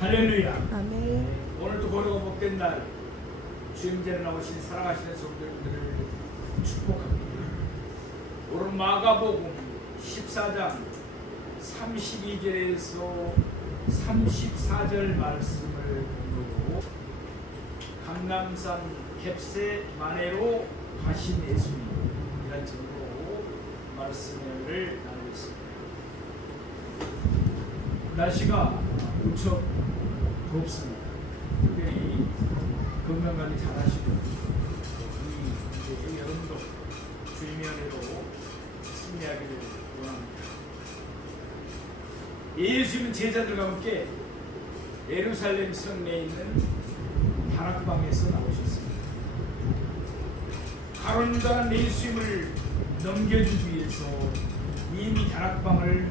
할렐루야. 아멘. 오늘도 고려가 복된 날 주임제를 나오신 사랑하시는 성도님들을 축복합니다. 오늘 마가복음 14장 32절에서 34절 말씀을 보고 강남산 겟세마네로 가신 예수님이라는 제목으로 말씀을 나누겠습니다. 날씨가 무척 덥습니다. 특별히 건강관리 잘하시고 이 여름도 주님의 은혜로 승리하기를 원합니다. 예수님은 제자들과 함께 예루살렘 성내에 있는 다락방에서 나오셨습니다. 가론유다는 예수님을 넘겨주기 위해서 이미 다락방을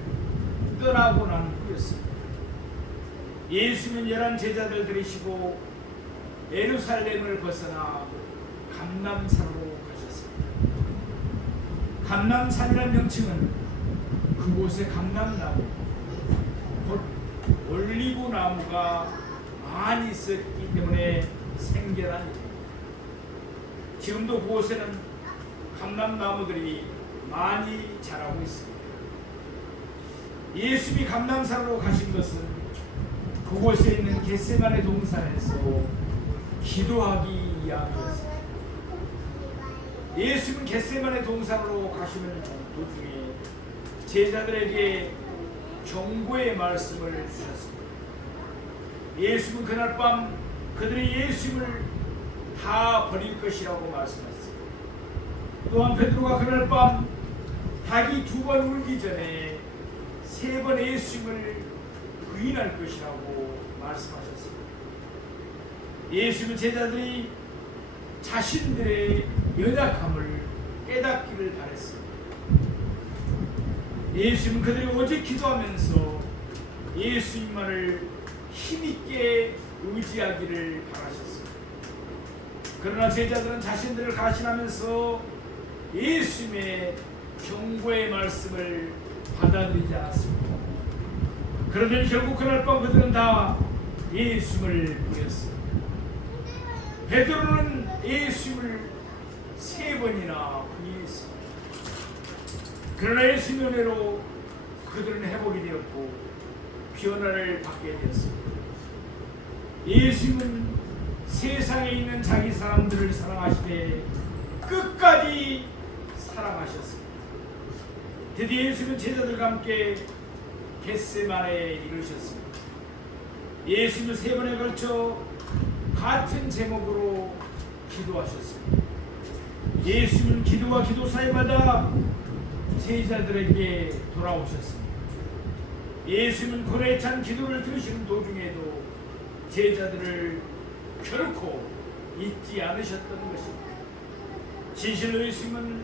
떠나고 난 후였습니다. 예수님은 11 제자들 들이시고 예루살렘을 벗어나 감람산으로 가셨습니다. 감람산이라는 명칭은 그곳에 감람나무, 곧 올리브 나무가 많이 있었기 때문에 생겨난 일입니다. 지금도 그곳에는 감람나무들이 많이 자라고 있습니다. 예수님이 감람산으로 가신 것은 그곳에 있는 겟세마네 동산에서 기도하기 위함이었습니다. 예수님은 겟세마네 동산으로 가시는 도중에 제자들에게 경고의 말씀을 주셨습니다. 예수님은 그날 밤 그들이 예수님을 다 버릴 것이라고 말씀하셨습니다. 또한 베드로가 그날 밤 닭이 2번 울기 전에 3번 예수님을 부인할 것이라고 말씀하셨습니다. 예수님은 제자들이 자신들의 연약함을 깨닫기를 바랬습니다. 예수님은 그들이 오직 기도하면서 예수님만을 힘있게 의지하기를 바라셨습니다. 그러나 제자들은 자신들을 가신하면서 예수님의 경고의 말씀을 받아들이지 않았습니다. 그러더니 결국 그날 밤 그들은 다 예수님을 부인했습니다. 베드로는 예수님을 3번이나 부인했습니다. 그러나 예수님의 은혜로 그들은 회복이 되었고 변화를 받게 되었습니다. 예수님은 세상에 있는 자기 사람들을 사랑하시되 끝까지 사랑하셨습니다. 드디어 예수님은 제자들과 함께 겟세마네에 이르셨습니다. 예수님은 3번에 걸쳐 같은 제목으로 기도하셨습니다. 예수님은 기도와 기도 사이마다 제자들에게 돌아오셨습니다. 예수님은 고뇌에 찬 기도를 들으시는 도중에도 제자들을 결코 잊지 않으셨던 것입니다. 진실로 예수님은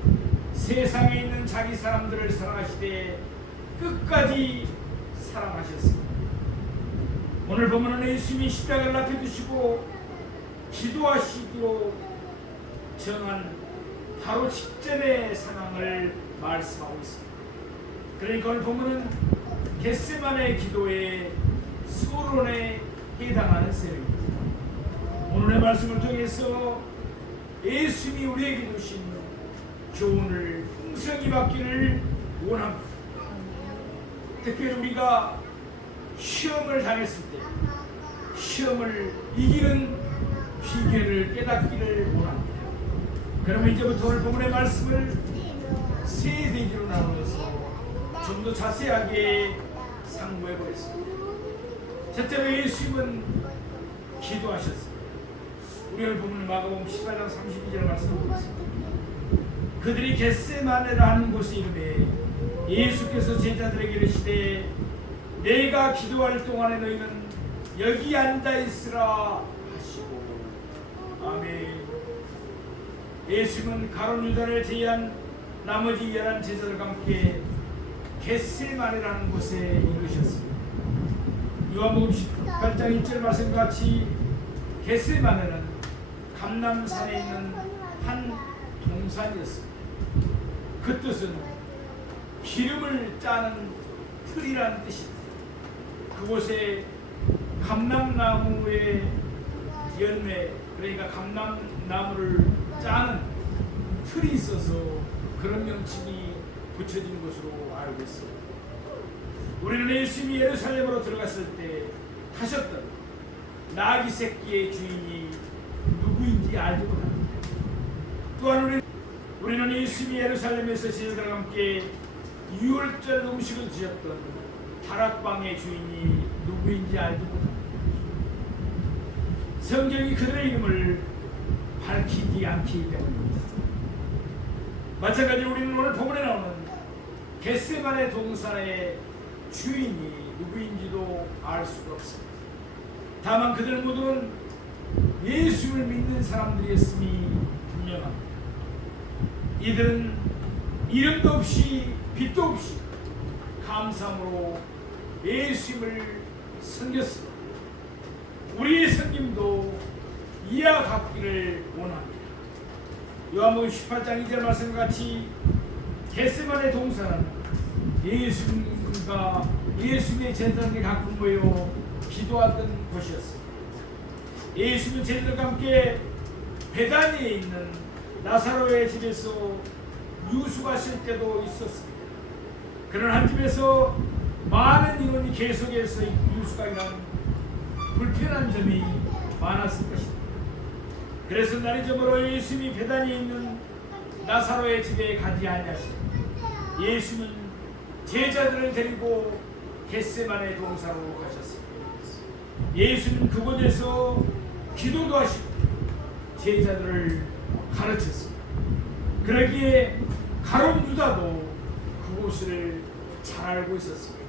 세상에 있는 자기 사람들을 사랑하시되 끝까지 사랑하셨습니다. 오늘 보면은 예수님이 십자가를 앞에 두시고 기도하시기로 정한 바로 직전의 상황을 말씀하고 있습니다. 그러니까 오늘 보면은 겟세마네 기도의 서론에 해당하는 셈입니다. 오늘의 말씀을 통해서 예수님이 우리에게 주신 교훈을 풍성히 받기를 원합니다. 특별히 우리가 시험을 당했을 때 시험을 이기는 비결을 깨닫기를 원합니다. 그러면 이제부터 오늘 본문의 말씀을 3대지로 나누어서 좀 더 자세하게 상고해 보겠습니다. 첫째로 예수님은 기도하셨습니다. 우리 오늘 본문 마가복음 18장 32절 말씀을 보겠습니다. 그들이 겟세마네라는 곳에 이르되 예수께서 제자들에게 이르시되 내가 기도할 동안에 너희는 여기 앉아 있으라 하시고 아멘. 예수님은 가론유다를 제외한 나머지 11 제자들과 함께 겟세마네라는 곳에 이르셨습니다. 요한복음 18장 1절 말씀과 같이 겟세마네는 감람산에 있는 한 동산이었습니다. 그 뜻은 기름을 짜는 틀이라는 뜻입니다. 그곳에 감람나무의 열매, 그러니까 감람나무를 짜는 틀이 있어서 그런 명칭이 붙여진 것으로 알고 있습니다. 우리는 예수님이 예루살렘으로 들어갔을 때 타셨던 나귀 새끼의 주인이 누구인지 알지 못합니다. 또한 우리는 예수님이 예루살렘에서 제자들과 함께 유월절 음식을 드셨던 다락방의 주인이 누구인지 알지 못합니다. 성경이 그들의 이름을 밝히지 않기 때문입니다. 마찬가지로 우리는 오늘 본문에 나오는 겟세마네 동산의 주인이 누구인지도 알 수가 없습니다. 다만 그들 모두는 예수를 믿는 사람들이었음이 분명합니다. 이들은 이름도 없이 빛도 없이 감사함으로 예수님을 섬겼습니다. 우리의 섬김도 이와 같기를 원합니다. 요한복음 18장 2절 말씀과 같이 겟세마네 동산은 예수님과 예수님의 제자들이 가끔 모여 기도하던 곳이었습니다. 예수님은 제자들과 함께 베다니에 있는 나사로의 집에서 유숙하실 때도 있었습니다. 그런 한 집에서 많은 인원이 계속해서 유숙하기란 불편한 점이 많았을 것입니다. 그래서 날이 저물어 예수님이 베다니에 있는 나사로의 집에 가지 아니하시고 예수는 제자들을 데리고 겟세마네 동산으로 가셨습니다. 예수는 그곳에서 기도도 하시고 제자들을 가르쳤습니다. 그러기에 가룟 유다도 그곳을 잘 알고 있었습니다.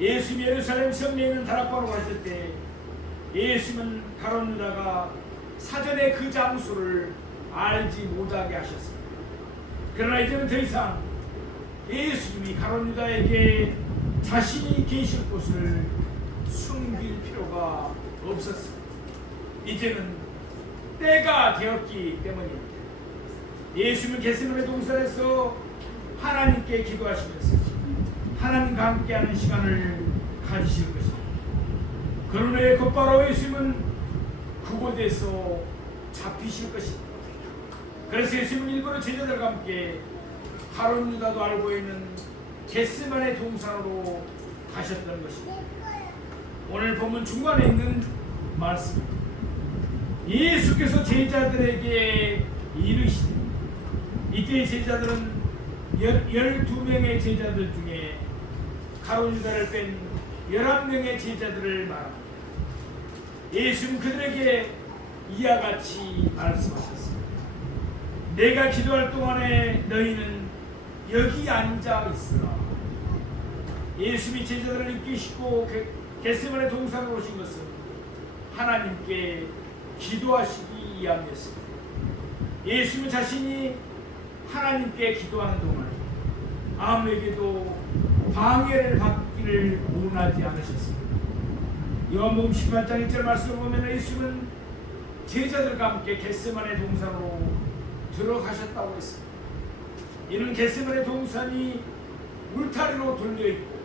예수님이 예루살렘 성내에 있는 다락방으로 가실 때 예수님은 가룟 유다가 사전에 그 장소를 알지 못하게 하셨습니다. 그러나 이제는 더 이상 예수님이 가룟 유다에게 자신이 계실 곳을 숨길 필요가 없었습니다. 이제는 때가 되었기 때문입니다. 예수님은 겟세마네 동산에서 하나님께 기도하시면서 하나님과 함께하는 시간을 가지실 것입니다. 그런 후에 곧바로 예수님은 그곳에서 잡히실 것입니다. 그래서 예수님은 일부러 제자들과 함께 가룟 유다도 알고 있는 겟세마네 동산으로 가셨던 것입니다. 오늘 본문 중간에 있는 말씀입니다. 예수께서 제자들에게 이르시되, 이때 제자들은 12명의 제자들 중에 가룟 유다를 뺀 11명의 제자들을 말합니다. 예수는 그들에게 이와 같이 말씀하셨습니다. 내가 기도할 동안에 너희는 여기 앉아 있으라. 예수님이 제자들을 이끄시고 겟세마네 동산으로 오신 것은 하나님께 기도하시기 위함이었습니다. 예수님은 자신이 하나님께 기도하는 동안 아무에게도 방해를 받기를 원하지 않으셨습니다. 요한복음 18장 1절 말씀을 보면 예수님은 제자들과 함께 겟세마네 동산으로 들어가셨다고 했습니다. 이는 겟세마네 동산이 울타리로 돌려있고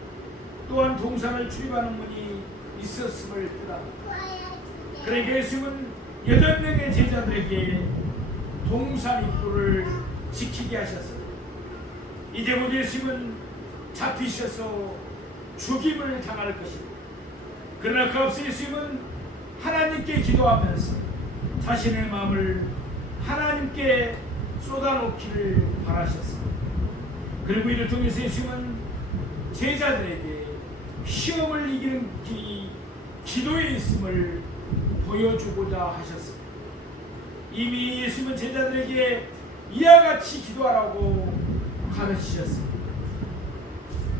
또한 동산을 출입하는 문이 있었음을 뜻합니다. 그러니까 예수님은 8명의 제자들에게 동산 입구를 지키게 하셨습니다. 이제 곧 예수님은 잡히셔서 죽임을 당할 것입니다. 그러나 그 앞서 예수님은 하나님께 기도하면서 자신의 마음을 하나님께 쏟아놓기를 바라셨습니다. 그리고 이를 통해서 예수님은 제자들에게 시험을 이기는 길이 기도에 있음을 보여주고자 하셨습니다. 이미 예수님은 제자들에게 이와 같이 기도하라고 가르치셨습니다.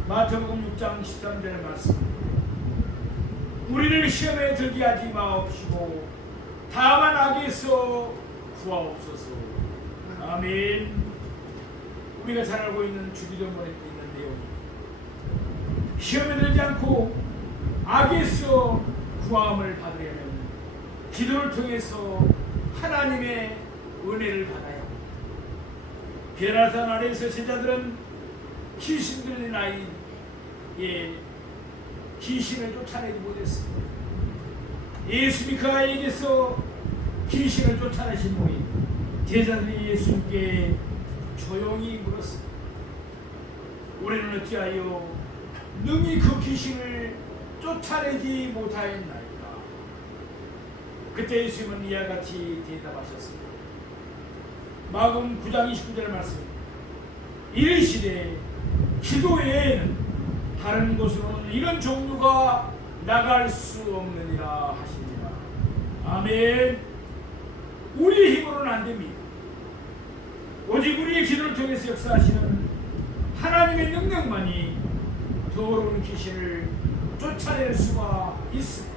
마태복음 6장 13절의 말씀, 우리를 시험에 들게 하지 마옵시고 다만 악에서 구하옵소서. 아멘. 우리가 잘 알고 있는 주기도문에 있는 내용입니다. 시험에 들지 않고 악에서 구함을 받으려면 기도를 통해서 하나님의 은혜를 받아야 합니다. 게라산 아래에서 제자들은 귀신 들린 아이의 귀신을 쫓아내지 못했습니다. 예수님이 그 아이에게서 귀신을 쫓아내신 후에 제자들이 예수님께 조용히 물었습니다. 우리는 어찌하여 능히 그 귀신을 쫓아내지 못하였나이까? 그때 예수님은 이와 같이 대답하셨습니다. 마가복음 9장 29절 말씀, 이르시되 기도 외에는 다른 곳으로는 이런 종류가 나갈 수 없느니라 하시니라. 아멘. 우리 힘으로는 안 됩니다. 오직 우리의 기도를 통해서 역사하시는 하나님의 능력만이 더러운 귀신을 쫓아낼 수가 있습니다.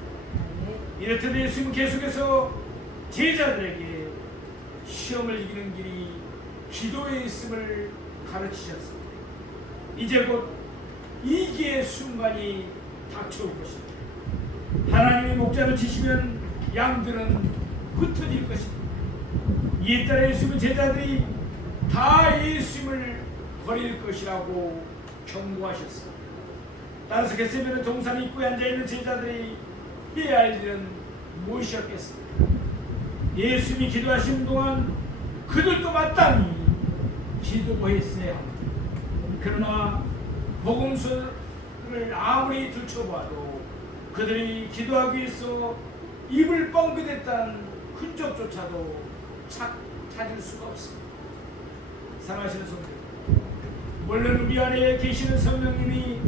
이렇듯 예수님은 계속해서 제자들에게 시험을 이기는 길이 기도에 있음을 가르치셨습니다. 이제 곧 이기의 순간이 닥쳐올 것입니다. 하나님의 목자를 치시면 양들은 흩어질 것입니다. 이에 따라 예수님은 제자들이 다 예수님을 버릴 것이라고 경고하셨습니다. 따라서 겟세마네 동산 입구에 앉아있는 제자들이 해야 할 일은 무엇이었겠습니까? 예수님이 기도하시는 동안 그들도 마땅히 기도했어야 합니다. 그러나 복음서를 아무리 들춰봐도 그들이 기도하기 위해서 입을 뻥끗했다는 흔적조차도 찾을 수가 없습니다. 사랑하시는 성도, 물론 우리 안에 계시는 성령님이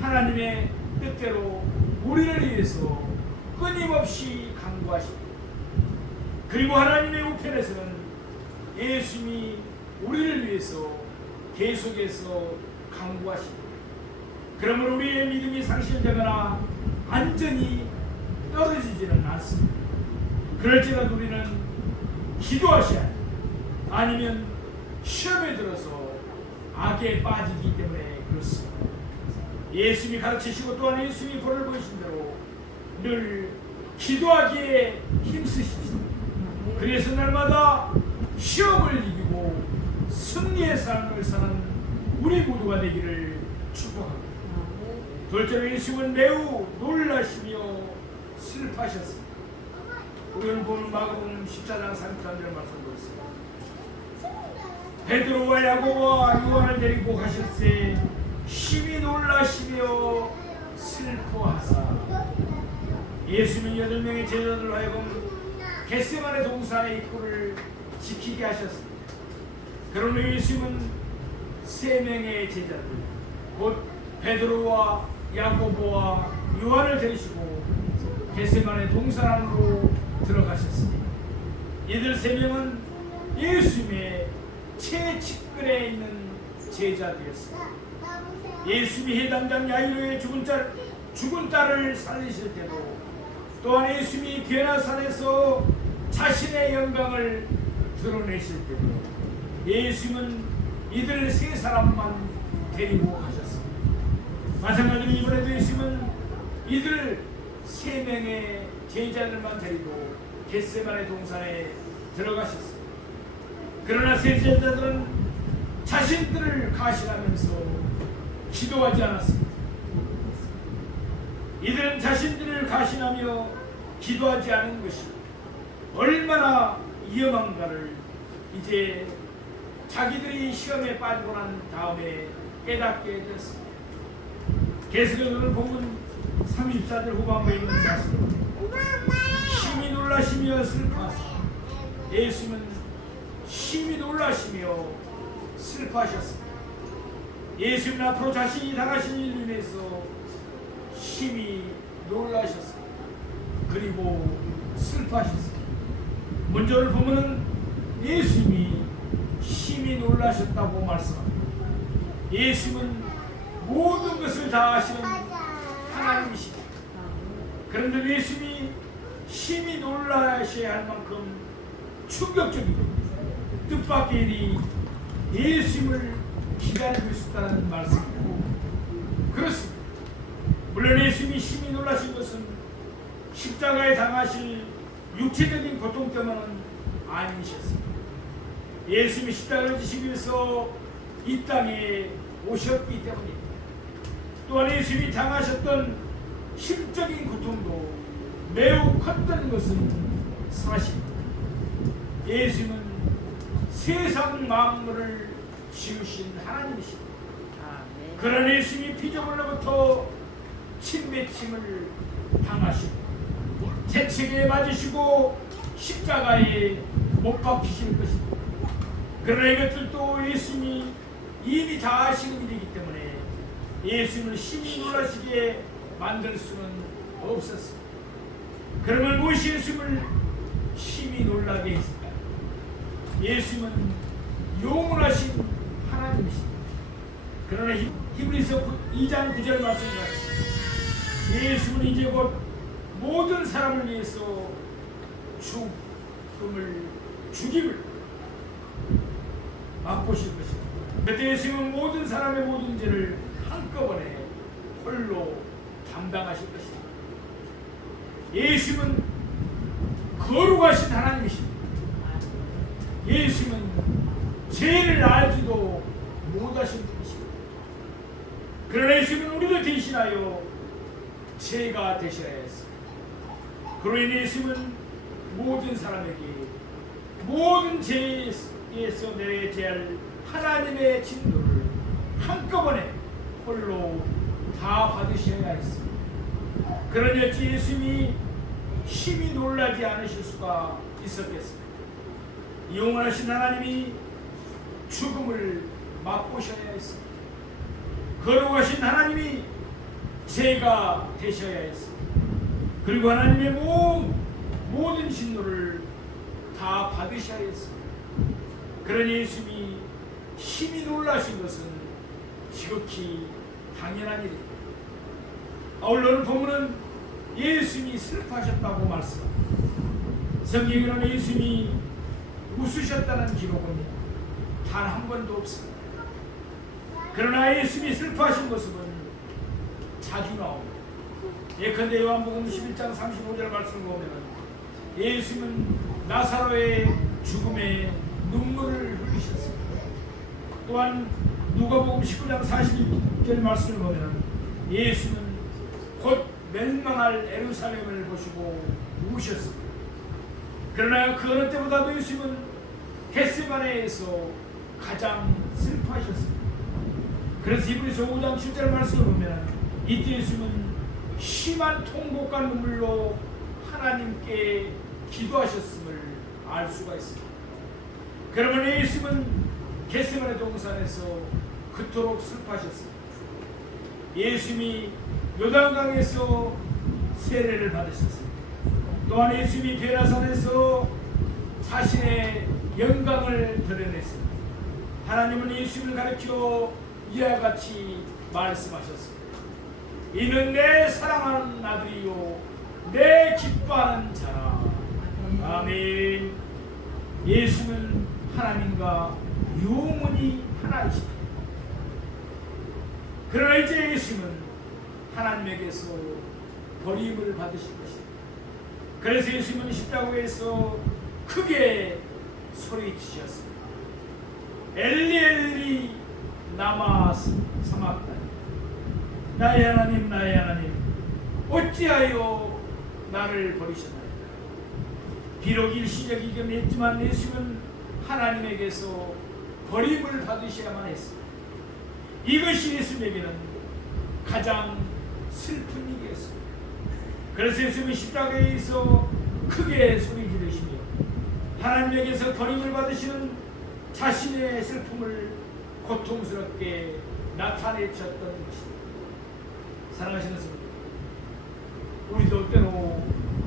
하나님의 뜻대로 우리를 위해서 끊임없이 간구하십니다. 그리고 하나님의 우편에서는 예수님이 우리를 위해서 계속해서 간구하십니다. 그러므로 우리의 믿음이 상실되거나 완전히 떨어지지는 않습니다. 그럴지라도 우리는 기도하셔야 합니다. 아니면 시험에 들어서 악에 빠지기 때문에 그렇습니다. 예수님이 가르치시고 또한 예수님이 벌을 보이신 대로 늘 기도하기에 힘쓰십시오. 그래서 날마다 시험을 이기고 승리의 삶을 사는 우리 모두가 되기를 축복합니다. 둘째로 예수님은 매우 놀라시며 슬퍼하셨습니다. 우리는 보는 마가복음 14장 33절 말씀 보겠습니다. 베드로와 야고보와 요한을 데리고 가실새 심히 놀라시며 슬퍼하사. 예수님은 8명의 제자들로 하여금 겟세마네 동산의 입구를 지키게 하셨습니다. 그러나 예수님은 3명의 제자들, 곧 베드로와 야고보와 요한을 데리시고 겟세마네 동산 안으로 들어가셨습니다. 이들 3명은 예수님의 최측근에 있는 제자들이었습니다. 예수님이 해당장 야이로의 죽은 딸을 살리실 때도, 또한 예수님이 변화산에서 자신의 영광을 드러내실 때도 예수님은 이들 3사람만 데리고 가셨습니다. 마찬가지로 이번에도 예수님은 이들 3명의 제자들만 데리고 겟세마네 동산에 들어가셨습니다. 그러나 세 제자들은 자신들을 가신하면서 기도하지 않았습니다. 이들은 자신들을 가신하며 기도하지 않은 것이 얼마나 위험한가를 이제 자기들이 시험에 빠지고 난 다음에 깨닫게 되었습니다. 계속해서 오늘 본문 34절 후반부에 있는 말씀입니다. 심히 놀라시며 슬퍼하사. 예수님은 심히 놀라시며 슬퍼하셨습니다. 예수님은 앞으로 자신이 당하신 일로 인해서 심히 놀라셨습니다. 그리고 슬퍼하셨습니다. 먼저 오늘 보면은 예수님이 심히 놀라셨다고 말씀합니다. 예수님은 모든 것을 다 아시는 하나님이십니다. 그런데 예수님이 심히 놀라셔야 할 만큼 충격적이고 뜻밖의 일이 예수님을 기다리고 있었다는 말씀입니다. 그렇습니다. 물론 예수님이 심히 놀라신 것은 십자가에 당하실 육체적인 고통 때문은 아니셨습니다. 예수님이 십자가를 지시기 위해서 이 땅에 오셨기 때문입니다. 또한 예수님이 당하셨던 심적인 고통도 매우 컸던 것은 사실입니다. 예수님은 세상 만물을 지으신 하나님이십니다. 그런 예수님이 피조물로부터 침매침을 당하시고 채찍에 맞으시고 십자가에 못 박히실 것입니다. 그러나 이것들도 예수님이 이미 다 아시는 일이기 때문에 예수님을 심히 놀라시게 만들 수는 없었습니다. 그러면 무엇이 예수님을 심히 놀라게 했을까요? 예수님은 영원하신 하나님이십니다. 그러나 히브리서 2장 9절 말씀과 예수는 이제 곧 모든 사람을 위해서 죽임을 맛보실 것입니다. 그때 예수님은 모든 사람의 모든 죄를 한꺼번에 홀로 담당하실 것입니다. 예수님은 거룩하신 하나님이십니다. 예수님은 죄를 알지도 못하신 분이십니다. 그러나 예수님은 우리를 대신하여 죄가 되셔야 했습니다. 그로 인해 예수님은 모든 사람에게 모든 죄에서 내제할 하나님의 진노를 한꺼번에 홀로 다 받으셔야 했습니다. 그러니 어찌 예수님이 심히 놀라지 않으실 수가 있었겠습니까? 영원하신 하나님이 죽음을 맛보셔야 했습니다. 거룩하신 하나님이 죄가 되셔야 했습니다. 그리고 하나님의 모든 진노를 다 받으셔야 했습니다. 그러니 예수님이 심히 놀라신 것은 지극히 당연한 일입니다. 오늘 본문은 예수님이 슬퍼하셨다고 말씀합니다. 성경에는 예수님이 웃으셨다는 기록은 단 한 번도 없습니다. 그러나 예수님이 슬퍼하신 모습은 자주 나옵니다. 예컨대 요한복음 11장 35절 말씀을 보면 예수님은 나사로의 죽음에 눈물을 흘리셨습니다. 또한 누가복음 19장 41절 말씀을 보면 예수는 곧 멸망할 예루살렘을 보시고 우셨습니다. 그러나 그 어느 때보다도 예수님은 겟세마네에서 가장 슬퍼하셨습니다. 그래서 히브리서 5장 7절 말씀을 보면 이때 예수님은 심한 통곡과 눈물로 하나님께 기도하셨음을 알 수가 있습니다. 그러면 예수님은 겟세마네 동산에서 그토록 슬퍼하셨습니다. 예수님이 요단강에서 세례를 받으셨습니다. 또한 예수님이 베라산에서 자신의 영광을 드러냈습니다. 하나님은 예수님을 가르쳐 이와 같이 말씀하셨습니다. 이는 내 사랑하는 아들이요 내 기뻐하는 자라. 아멘. 예수는 하나님과 영원히 하나이십니다. 그러나 이제 예수는 하나님에게서 버림을 받으실 것입니다. 그래서 예수님은 십자가에서 크게 소리치셨습니다. 엘리 엘리 라마 사박다니, 나의 하나님 나의 하나님 어찌하여 나를 버리셨나이까. 비록 일시적이긴 했지만 예수는 하나님에게서 버림을 받으셔야만 했습니다. 이것이 예수님에게는 가장 슬픈 일이었습니다. 그래서 예수님은 십자가에서 크게 소리 지르시며 하나님에게서 버림을 받으시는 자신의 슬픔을 고통스럽게 나타내셨던 것입니다. 사랑하시는 성도, 우리도 때로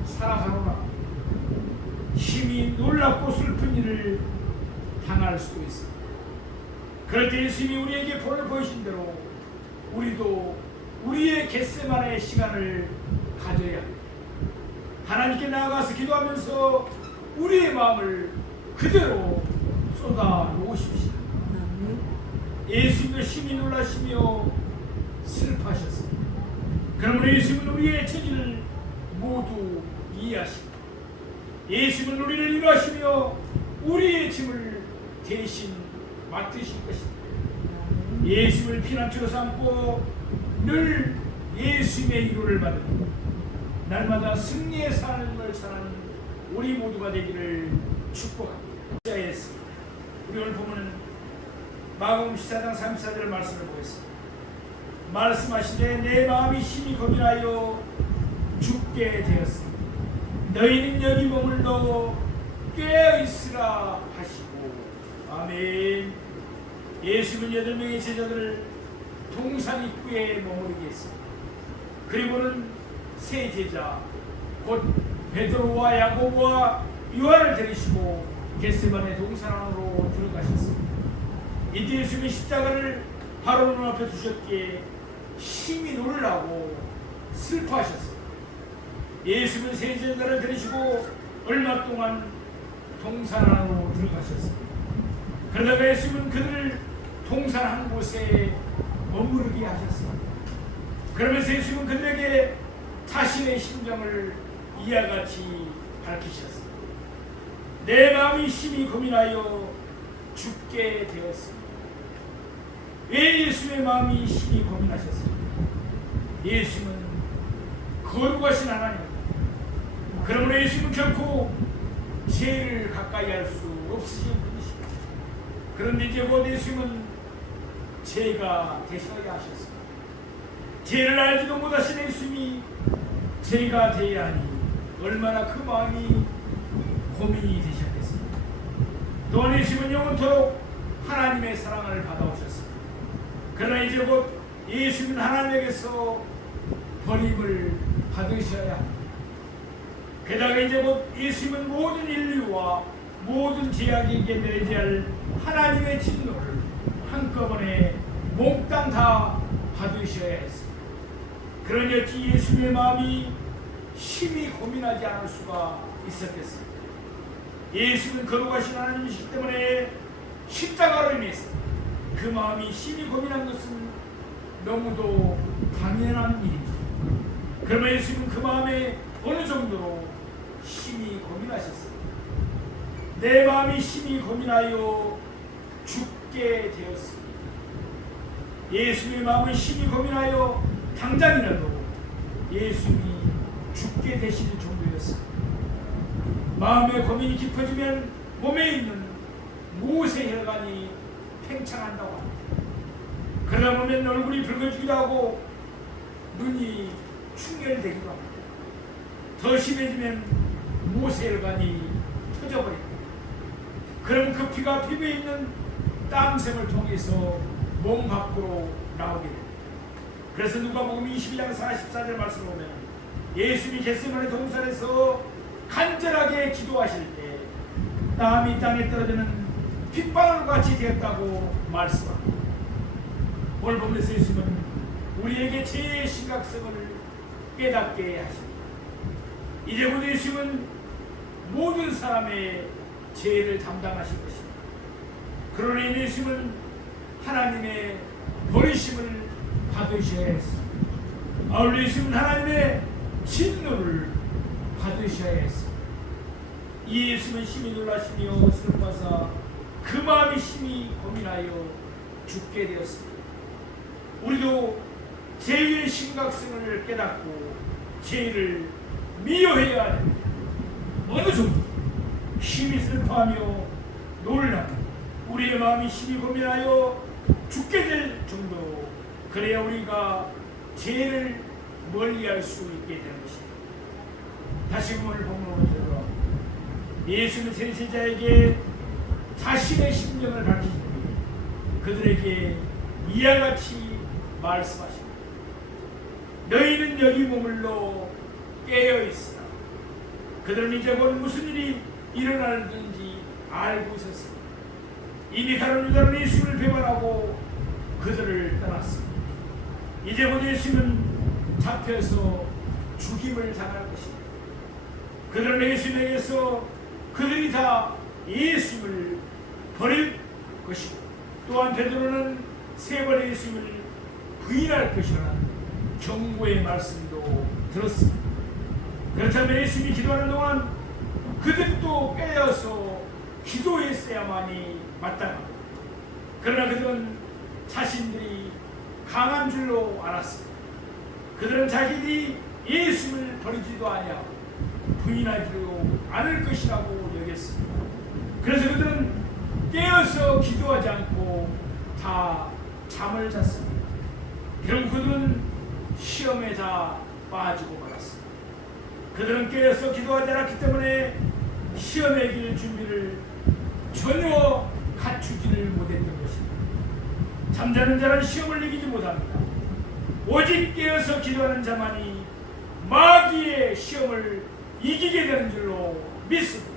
살아가노라 심히 놀랍고 슬픈 일을 당할 수도 있습니다. 그럴 때 예수님이 우리에게 본을 보이신 대로 우리도 우리의 겟세마네 시간을 가져야 합니다. 하나님께 나아가서 기도하면서 우리의 마음을 그대로 쏟아 놓으십시오. 예수님도 심히 놀라시며 슬퍼하셨습니다. 그러므로 예수님은 우리의 처지를 모두 이해하십니다. 예수님은 우리를 위로하시며 우리의 짐을 대신 맡으실 것입니다. 예수님을 피난처로 삼고 늘 예수님의 이루를 받으며 날마다 승리의 삶을 사는 우리 모두가 되기를 축복합니다. 우리 오늘 보면은 마가복음 14장 34절 말씀을 보겠습니다. 말씀하시되 내 마음이 심히 고민하여 죽게 되었으니 너희는 여기 머물러 깨어있으라 하시고. 아멘. 예수는 8명의 제자들을 동산 입구에 머무르게 했습니다. 그리고는 세 제자 곧 베드로와 야고보와 요한을 데리시고 겟세마네 동산 안으로 들어가셨습니다. 이때 예수님은 십자가를 바로 눈앞에 두셨기에 심히 놀라고 슬퍼하셨습니다. 예수님은 세 제자를 데리시고 얼마 동안 동산 안으로 들어가셨습니다. 그러다가 예수님은 그들을 동산 한 곳에 머무르게 하셨습니다. 그러면서 예수님은 그들에게 자신의 심정을 이와 같이 밝히셨습니다. 내 마음이 심히 고민하여 죽게 되었습니다. 왜 예수님의 마음이 심히 고민하셨습니까? 예수님은 거룩하신 하나님입니다. 그러므로 예수님은 결코 죄를 가까이 할 수 없으신 분이십니다. 그런데 이제 곧 예수님은 죄가 되셔야 하셨습니다. 죄를 알지도 못하신 예수님이 죄가 되어야 하니 얼마나 그 마음이 고민이 되셨겠습니까? 또한 예수님은 영원토록 하나님의 사랑을 받아오셨습니다. 그러나 이제 곧 예수님은 하나님에게서 버림을 받으셔야 합니다. 게다가 이제 곧 예수님은 모든 인류와 모든 죄악에게 내려야 할 하나님의 진노를 한꺼번에 몽땅 다 받으셔야 했습니다. 그러니 예수님의 마음이 심히 고민하지 않을 수가 있었겠습니다. 예수는 거룩하신 하나님이시기 때문에 십자가로 인해서 그 마음이 심히 고민한 것은 너무도 당연한 일입니다. 그러면 예수님은 그 마음에 어느 정도로 심히 고민하셨습니다. 내 마음이 심히 고민하여 죽게 되었습니다. 예수님의 마음은 심히 고민하여 당장이라도 예수님이 죽게 되실 정도였습니다. 마음의 고민이 깊어지면 몸에 있는 모세 혈관이 팽창한다고 합니다. 그러다 보면 얼굴이 붉어지기도 하고 눈이 충혈되기도 합니다. 더 심해지면 모세 혈관이 터져버립니다. 그럼 그 피가 피부에 있는 땀샘을 통해서 몸 밖으로 나오게 됩니다. 그래서 누가복음 22장 44절 말씀을 보면 예수님이 겟세마네 동산에서 간절하게 기도하실 때 땀이 땅에 떨어지는 핏방울 같이 되었다고 말씀합니다. 오늘 보면서 예수님은 우리에게 죄의 심각성을 깨닫게 하십니다. 이제 곧 예수님은 모든 사람의 죄를 담당하실 것입니다. 그러나 예수님은 하나님의 버리심을 받으셔야 했습니다. 아울러 예수님은 하나님의 진노를 받으셔야 했습니다. 이 예수님은 심히 놀라시며 슬퍼하사 그 마음이 심히 고민하여 죽게 되었습니다. 우리도 죄의 심각성을 깨닫고 죄를 미워해야 합니다. 어느 정도 심히 슬퍼하며 놀라며 우리의 마음이 심히 고민하여 죽게 될 정도, 그래야 우리가 죄를 멀리할 수 있게 되는 것입니다. 다시 오늘 본문으로 들어갑니다. 예수는 세 제자에게 자신의 심정을 밝히시니 그들에게 이와 같이 말씀하십니다. 너희는 여기 머물러 깨어있으라. 그들은 이제 곧 무슨 일이 일어나는지 알고 있었습니다. 이미 가룟 유다는 예수를 배반하고 그들을 떠났습니다. 이제 곧 예수는 잡혀서 죽임을 당할 것입니다. 그들은 예수님에게서 그들이 다 예수를 버릴 것이고 또한 베드로는 세 번의 예수님을 부인할 것이라는 경고의 말씀도 들었습니다. 그렇다면 예수님이 기도하는 동안 그들도 깨어서 기도했어야만이 마땅합니다. 그러나 그들은 자신들이 강한 줄로 알았습니다. 그들은 자기들이 예수를 버리지도 아니하고 부인하지도 않을 것이라고 여겼습니다. 그래서 그들은 깨어서 기도하지 않고 다 잠을 잤습니다. 결국 그들은 시험에 다 빠지고 말았습니다. 그들은 깨어서 기도하지 않았기 때문에 시험에 길 준비를 전혀 갖추지를 못했던 것입니다. 잠자는 자는 시험을 이기지 못합니다. 오직 깨어서 기도하는 자만이 마귀의 시험을 이기게 되는 줄로 믿습니다.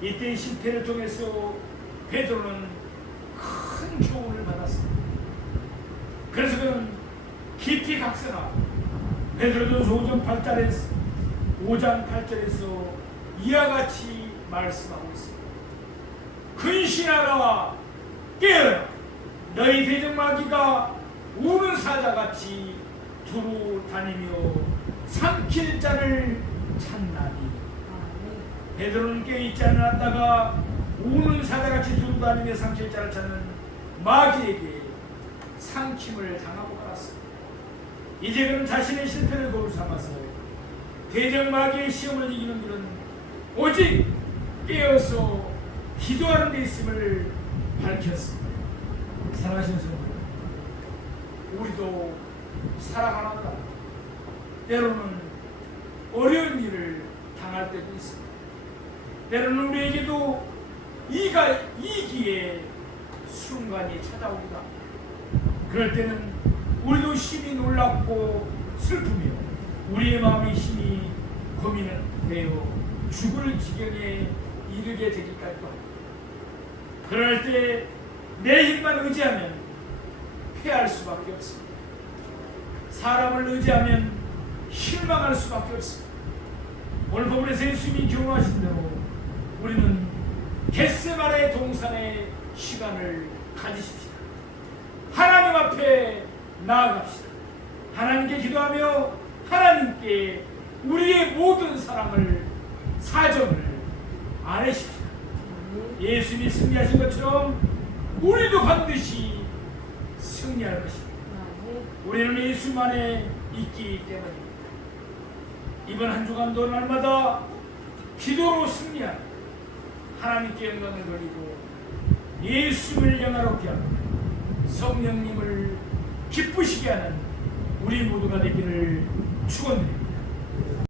이때 실패를 통해서 베드로는 큰 교훈을 받았습니다. 그래서 그는 깊이 각성하고 베드로전서 5장 8절에서 이와 같이 말씀하고 있습니다. 근신하라 깨어라 너희 대적 마귀가 우는 사자같이 두루 다니며 삼킬 자를 찾나니. 베드로는 깨어있지 않았다가 우는 사자같이 두루 다니며 삼킬 자를 찾는 마귀에게 삼킴을 당하고 말았습니다. 이제 그는 자신의 실패를 거울 삼아서 대적 마귀의 시험을 이기는 길은 오직 깨어서 기도하는 데 있음을 밝혔습니다. 사랑하시는 성도, 우리도 살아가는가 때로는 어려운 일을 당할 때도 있습니다. 때로는 우리에게도 이기의 순간이 찾아오기도 합니다. 그럴 때는 우리도 심히 놀랍고 슬프며 우리의 마음이 심히 고민을 되어 죽을 지경에 이르게 되기까지도 합니다. 그럴 때 내 힘만 의지하면 패할 수밖에 없습니다. 사람을 의지하면 실망할 수밖에 없습니다. 오늘 본문에서 예수님이 교훈하신 대로 우리는 겟세마네 동산의 시간을 가지십시다. 하나님 앞에 나아갑시다. 하나님께 기도하며 하나님께 우리의 모든 사랑을 사정을 아뢰십시다. 예수님이 승리하신 것처럼 우리도 반드시 승리할 것입니다. 우리는 예수만에 있기 때문입니다. 이번 한 주간도 날마다 기도로 승리하는 하나님께 영광을 돌리고 예수를 영화롭게 하고 성령님을 기쁘시게 하는 우리 모두가 되기를 축원드립니다.